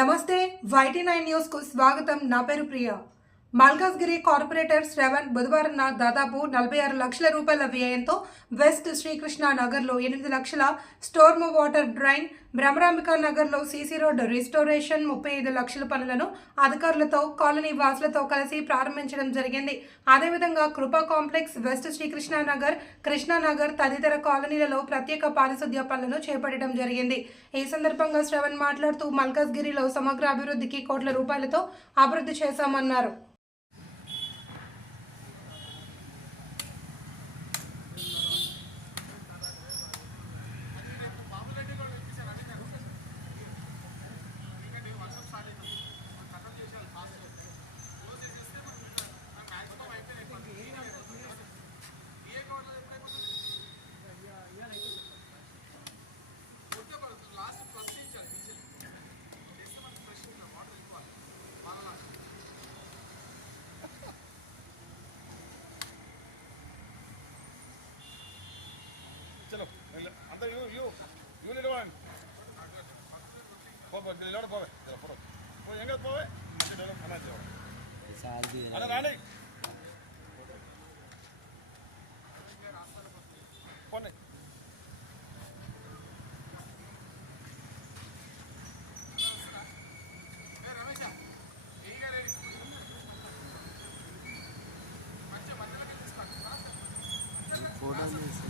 నమస్తే YT9 news కు స్వాగతం. నా పేరు ప్రియా. మల్కాజ్గిరి కార్పొరేటర్ శ్రవణ్ బుధవారం దాదాపు 46 లక్షల రూపాయల వ్యయంతో వెస్ట్ శ్రీకృష్ణ నగర్లో 8 లక్షల స్టోర్మ్ వాటర్ డ్రైన్, భ్రమరాంబికా నగర్లో సీసీ రోడ్ రిస్టోరేషన్ 35 లక్షల పనులను అధికారులతో కాలనీ వాసులతో కలిసి ప్రారంభించడం జరిగింది. అదేవిధంగా కృపా కాంప్లెక్స్, వెస్ట్ శ్రీకృష్ణ నగర్, కృష్ణానగర్ తదితర కాలనీలలో ప్రత్యేక పారిశుద్ధ్య పనులను చేపట్టడం జరిగింది. ఈ సందర్భంగా శ్రవణ్ మాట్లాడుతూ మల్కాజ్గిరిలో సమగ్ర అభివృద్ధికి కోట్ల రూపాయలతో అభివృద్ధి చేశామన్నారు. चलो अंदर यू लीड वन పోవ నిలబడ పోవే చలో పోవ ఓ ఎంగ పోవే అన్న రాండి